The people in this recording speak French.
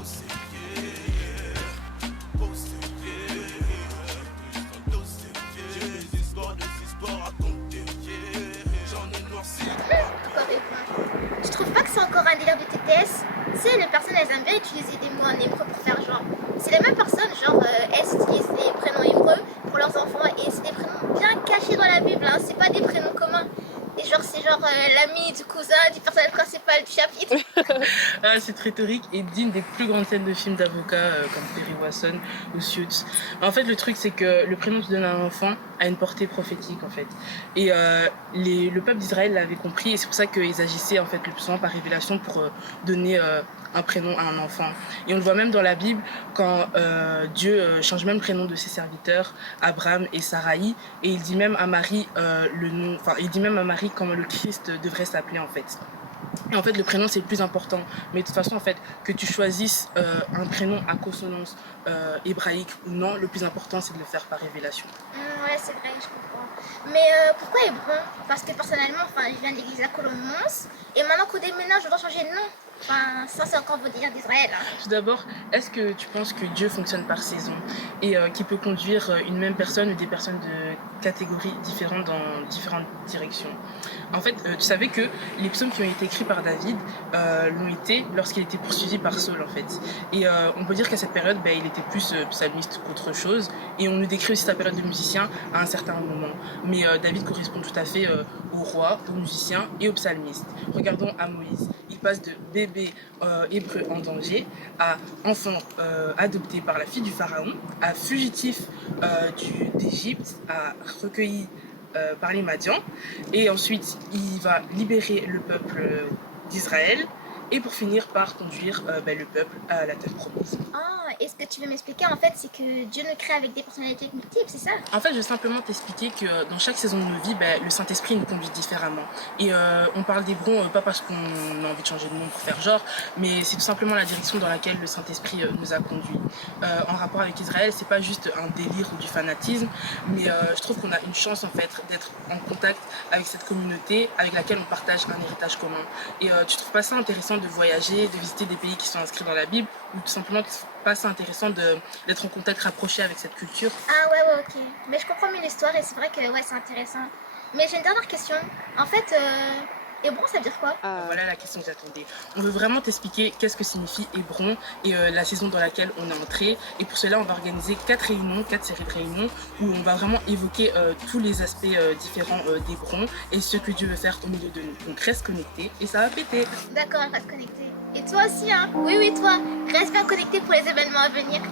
Pourquoi répondre? Tu trouves pas que c'est encore un délire de TTS? Tu sais, les personnes elles aiment bien utiliser des mots en hébreu pour faire genre. C'est les mêmes personnes, genre elles utilisent des prénoms hébreux pour leurs enfants et c'est des prénoms bien cachés dans la Bible, hein. C'est pas des prénoms communs. Et genre c'est genre l'ami du cousin du personnage principal du chapitre. Ah, cette rhétorique est digne des plus grandes scènes de films d'avocats comme Perry Watson ou Suits. En fait, le truc, c'est que le prénom que tu donnes à un enfant a une portée prophétique, en fait. Et le peuple d'Israël l'avait compris, et c'est pour ça qu'ils agissaient, en fait, le plus souvent par révélation pour donner un prénom à un enfant. Et on le voit même dans la Bible, quand Dieu change même le prénom de ses serviteurs, Abraham et Saraï, et il dit même à Marie il dit même à Marie comment le Christ devrait s'appeler, en fait. Et en fait, le prénom, c'est le plus important. Mais de toute façon, en fait, que tu choisisses un prénom à consonance hébraïque ou non, le plus important, c'est de le faire par révélation. Ouais, c'est vrai, je comprends. Mais pourquoi Hébron? Parce que personnellement, je viens de l'église à Colombe-Mons et maintenant qu'au déménage, je dois changer de nom. Ça, c'est encore vos délires d'Israël. Hein. Tout d'abord, est-ce que tu penses que Dieu fonctionne par saison et qu'il peut conduire une même personne ou des personnes de catégories différentes dans différentes directions? En fait, tu savais que les psaumes qui ont été écrits par David l'ont été lorsqu'il était poursuivi par Saul, en fait. Et on peut dire qu'à cette période, il était plus psalmiste qu'autre chose. Et on nous décrit aussi sa période de musicien à un certain moment. Mais David correspond tout à fait au roi, au musicien et au psalmiste. Regardons à Moïse. Il passe de bébé hébreu en danger à enfant adopté par la fille du pharaon, à fugitif d'Égypte, à recueilli par les Madians, et ensuite il va libérer le peuple d'Israël et pour finir par conduire le peuple à la terre promise. Et ce que tu veux m'expliquer en fait, c'est que Dieu nous crée avec des personnalités multiples, c'est ça? En fait, je vais simplement t'expliquer que dans chaque saison de nos vies, le Saint-Esprit nous conduit différemment. Et on parle d'Hébron pas parce qu'on a envie de changer de nom pour faire genre, mais c'est tout simplement la direction dans laquelle le Saint-Esprit nous a conduits. En rapport avec Israël, c'est pas juste un délire ou du fanatisme, mais je trouve qu'on a une chance en fait d'être en contact avec cette communauté avec laquelle on partage un héritage commun. Et tu trouves pas ça intéressant de voyager, de visiter des pays qui sont inscrits dans la Bible, ou tout simplement pas ça intéressant d'être en contact rapproché avec cette culture? Ah ouais, ok. Mais je comprends mieux l'histoire et c'est vrai que ouais, c'est intéressant. Mais j'ai une dernière question. En fait, Hébron, ça veut dire quoi? Voilà la question que j'attendais. On veut vraiment t'expliquer qu'est-ce que signifie Hébron et la saison dans laquelle on est entré. Et pour cela, on va organiser 4 réunions, 4 séries de réunions où on va vraiment évoquer tous les aspects différents d'Hébron et ce que Dieu veut faire au milieu de nous. Donc reste connecté et ça va péter. D'accord, on reste connecté. Et toi aussi, hein? Oui, toi. Reste bien connecté pour les événements à venir.